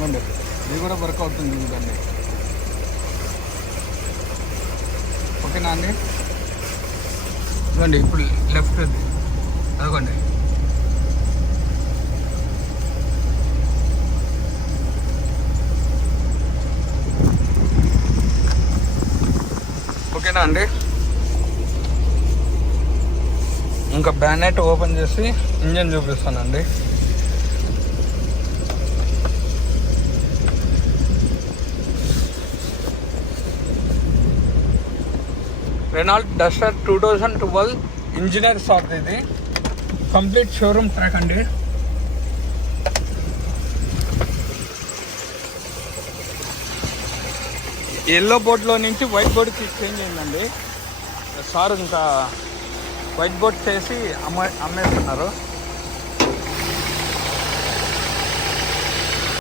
చూడండి ఇది కూడా వర్క్ అవుతుంది చూడండి. ఓకేనా అండి? ఇదిగోండి ఇప్పుడు లెఫ్ట్ అదిగోండి. ఓకేనా అండి? ఇంకా బ్యానెట్ ఓపెన్ చేసి ఇంజన్ చూపిస్తానండి. Renault Duster 2012 engineer shop. ఇది కంప్లీట్ షోరూమ్ ట్రాక్ అండి. ఎల్లో బోర్డ్లో నుంచి వైట్ బోర్డ్కి చేంజ్ అయిందండి. సార్ ఇంకా వైట్ బోర్డ్ చేసి అమ్మేస్తున్నారు.